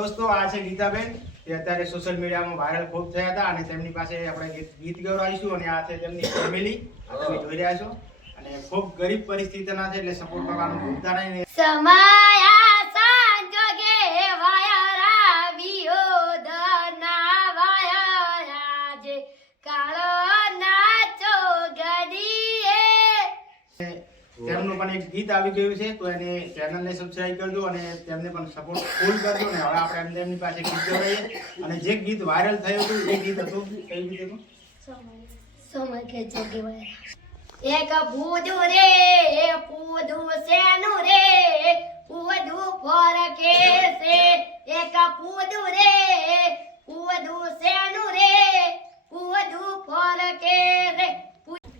દોસ્તો આ છે ગીતાબેન, તે અત્યારે સોશિયલ મીડિયામાં વાયરલ ખૂબ થયા હતા અને તેમની પાસે આપણે ગીત ગવડાવીશું અને આ છે તેમની ફેમિલી તમે જોઈ રહ્યા છો અને ખૂબ ગરીબ પરિસ્થિતિના છે એટલે સપોર્ટ કરવાનું ભૂલતા નહીં. સમાયા સંજોગે વાયરા વિયોધના વાયરા જે કાળો નાચો ગડીએ. તેમનું પણ એક ગીત આવી ગયું છે તો એને ચેનલને સબસ્ક્રાઇબ કરજો અને તેમને પણ સપોર્ટ ફૂલ કરજો ને હવે આપણે તેમની પાસે ગીત ગવડાવીએ અને જે ગીત વાયરલ થયું હતું એ ગીત હતું કઈ ગીત હતું? સમય કે જોગે વાયરા. એક પૂધું રે પૂધું સેનું રે પૂધું ફરકે છે. એક પૂધું રે પૂધું સેનું રે પૂધું ફરકે રે.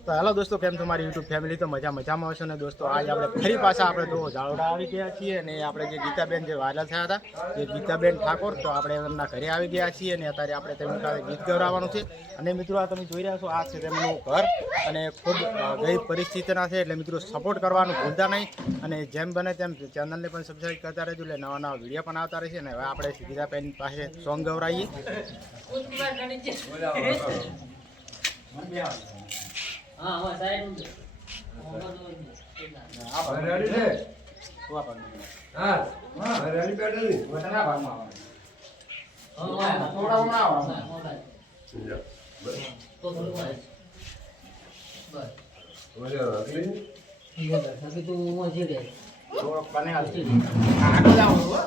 તો હેલો દોસ્તો, કેમ તમારી યુટ્યુબ ફેમિલી? તો મજામાં હશો ને દોસ્તો. આજ આપણે ફરી પાછા આપણે તો ઝાલોડા આવી ગયા છીએ અને આપણે જે ગીતાબેન જે વાયરલ થયા હતા જે ગીતાબેન ઠાકોર, તો આપણે એમના ઘરે આવી ગયા છીએ અને અત્યારે આપણે તેમની પાસે ગીત ગવડાવવાનું છે. અને મિત્રો આ તમે જોઈ રહ્યા છો આ છે તેમનું ઘર અને ખૂબ ગરીબ પરિસ્થિતિના છે એટલે મિત્રો સપોર્ટ કરવાનું ભૂલતા નહીં અને જેમ બને તેમ ચેનલને પણ સબસ્ક્રાઈબ કરતા રહેજો એટલે નવા નવા વિડીયો પણ આવતા રહેશે. અને હવે આપણે ગીતાબેન પાસે સોંગ ગવડાવીએ. હા હા સાઈડ રેડી છે હા રેડી પેડલ વટના ભાગમાં આવે થોડા ઉના આવે તો થોડું બસ ઓલે રાખલી બાકી તું મોજી દે થોડો બને આવતી આડો જાવ હો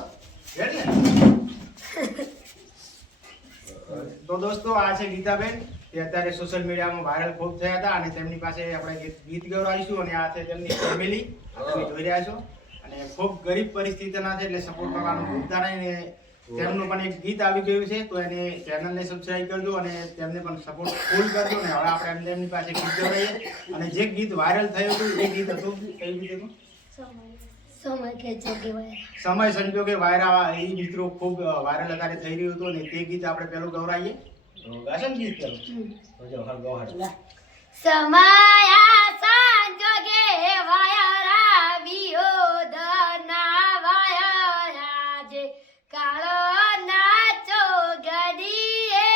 રેડી. તો દોસ્તો આ છે ગીતાબેન, તે અત્યારે સોશિયલ મીડિયામાં વાયરલ ખૂબ થયા હતા અને તેમની પાસે આપણે ગીત ગવડાવીશું અને આ છે તેમની ફેમિલી તમે જોઈ રહ્યા છો અને ખૂબ ગરીબ પરિસ્થિતિના છે એટલે સપોર્ટ કરવાનું ભૂલતા નહીં. ને તેમનું પણ એક ગીત આવી ગયું છે તો એને ચેનલને સબસ્ક્રાઇબ કરજો અને તેમને પણ સપોર્ટ ફૂલ કરજો ને હવે આપણે તેમની પાસે ગીત ગવડાવીએ અને જે ગીત વાયરલ થયું હતું એ ગીત હતું કઈ ગીત હતું? સમય કે જોગે વાયરા. સમય સંજોગે વાયરા. એ મિત્રો ખૂબ વાયરલ અત્યારે થઈ રહ્યું હતું અને તે ગીત આપણે પેલું ગવડાવીએ. ગાશન ગીત પેલું જો હર ગવડ સમાયા સંજોગે વાયરા વિયોધના વાયરા જે કાળો નાચો ગડીએ.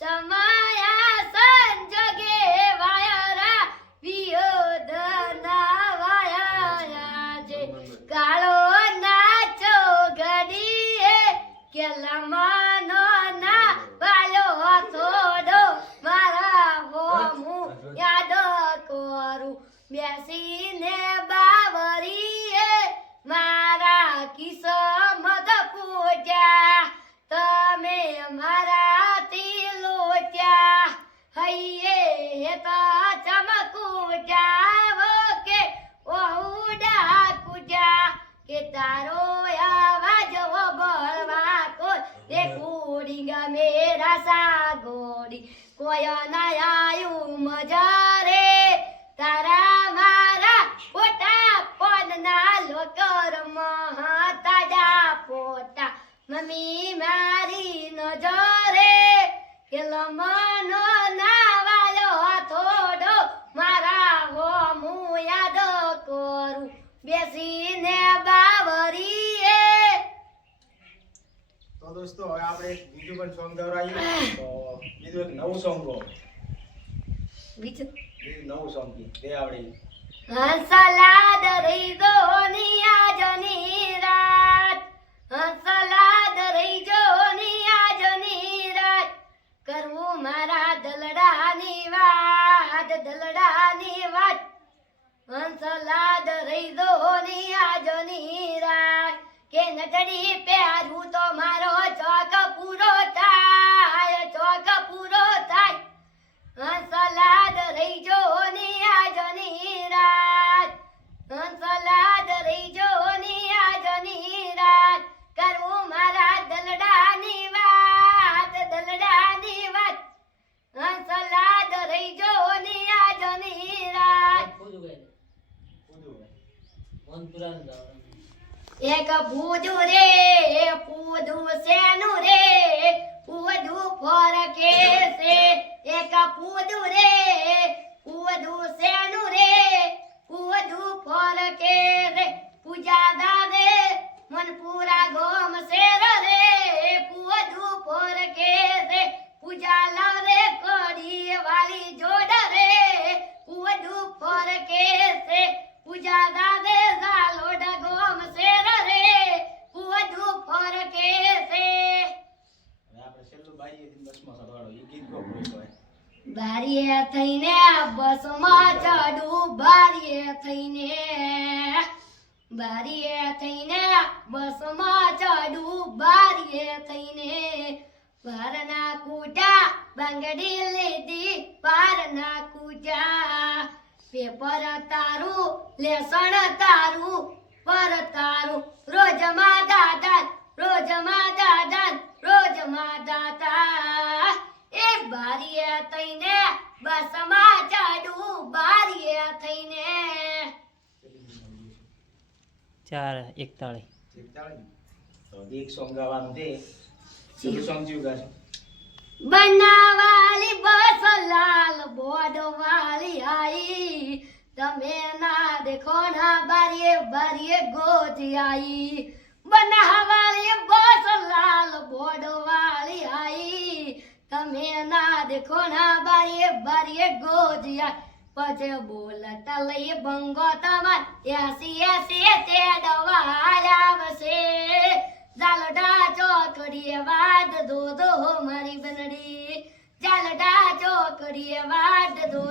સમાયા સંજોગે વાયરા વિયોધના વાયરા જે કાળો નાચો ગડીએ. કે લમનો ના વાલો થોડો મારા હોમું યાદ કરું બેસીને બાવરીએ. મારા કિસ્મત પૂજ્યા તમે મારાથી લોચ્યા. હૈયે તો ચમકુજાવો કે ઓહુડા કુજા કે તારો આવાજ વબળવા કોઈ રેકોર્ડિંગ મેરા સાગોડી કોઈ ના આયું મજા રે. તારા મારા પોતા પદના લોકર મહાતાજા પોતા મમ્મી મારી નજરે. કે લમનો ના વાલો થોડો મારા હોમું યાદ કરું બેસીને બાવરીએ. તો દોસ્તો હવે આપણે એક બીજું પણ સોંગ ગવડાવીએ. તો બીજું એક નવું સોંગ ગો બીજું નવું સોંગ તે આવડે હંસલાદ રહી દો નિયાજની રાત. હંસલાદ રહી જો નિયાજની રાત. કરવું મારા દલડાની વાત દલડાની વાત. હંસલાદ રહી દો નિયાજની રાત. કે નટડી પહેરું તો મારો ચોક પૂરો થાય ચોક પૂરો થાય. હંસલાદ રહી જો નિયાજની રાત. હંસલાદ રહી જો નિયાજની રાત. કરવું મારા દલડાની વાત દલડાની વાત. હંસલાદ રહી જો નિયાજની રાત. પૂજું ગઈ મન પુરાણ જાવ એક પૂધું રે પૂધું સેનું રે પૂધું ફરકે છે. એક પૂધું રે પૂધું સેનું રે પૂધું ફરકે રે. પૂજા દાદે મન પૂરા ગોમ શેર રે. બારીએ થઈને બસમાં ચડું બારીએ થઈને બસમાં ચડું બારીએ થઈને પારના કૂટા બંગડી લીધી પારના કૂટા પેપર તારું લેસણ તારું પર તારું રોજમાં દાદા એ બારીએ થઈને બસમાં ચડું બારીએ થઈને 4:41 તો એક સોંગ ગાવાનું છે શું સોંગ જીવ ગાશો બનાવાલી બસ લાલ બોર્ડ વાલી આઈ તમે ના દેખો ના બારીએ બારીએ ગોજી આઈ બનાવાલી બસ લાલ બોર્ડ વાલી આઈ તમે ના દેખો ના બારીએ બારીએ ગોજી આઈ પછી બોલતા લઈ બંગો તમાર એસી તે દવા આવશે જાલડા ચોકડીએ વાદ દો મારી બનડી જાલડા ચોકડીએ વાદ દો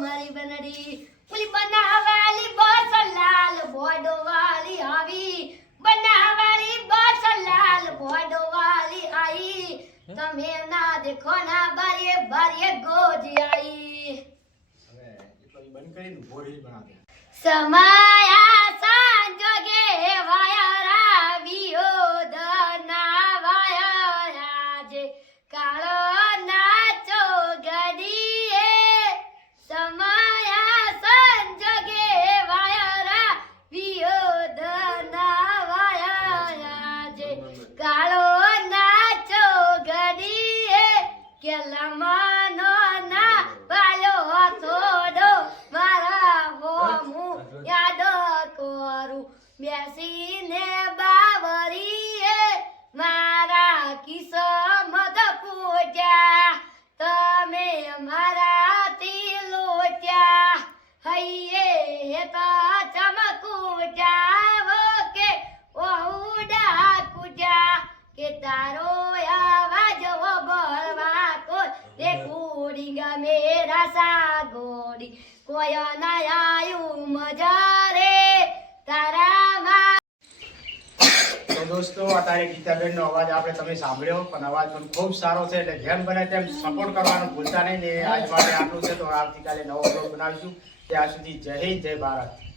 મારી બનડી પુલી બનાવાલી બસ લાલ બોડો વાલી આવી બનાવાલી બસ લાલ બોડો વાલી આઈ તમે ના દેખો ના બારીએ બારીએ ગોજી આઈ હવે એટલો ઈ બંધ કરીને ભોળી બનાવો સમાયા સંજોગે વાયરા વિયોધના વાયરા કાળો નાચો ગડીએ સમાયા સંજોગે વાયરા વિયોધના વાયરા કાળો નાચો ગડીએ કે લમનો ના વાયો થોડો મારા હોમું યાદ કરું બેસીને બાવરીએ મારા કિસ્મત પૂજ્યા તમે મારાથી લોચ્યા હૈયે તો ચમકુજાવો કે ઓહુડા કુજા કે તારો આવાજ બોલવા કો રે કુડી ગમે રસા ગોડી કોઈ ના આયું મજા રે તારા તો દોસ્તો અત્યારે ગીતાબેનનો અવાજ આપણે તમે સાંભળ્યો પણ અવાજ પણ ખૂબ સારો છે એટલે જેમ બને તેમ સપોર્ટ કરવાનું ભૂલતા નહીં ને આજ માટે આટલું છે તો આવતીકાલે નવો બ્લોગ બનાવીશું ત્યાં સુધી જય હિન્દ જય ભારત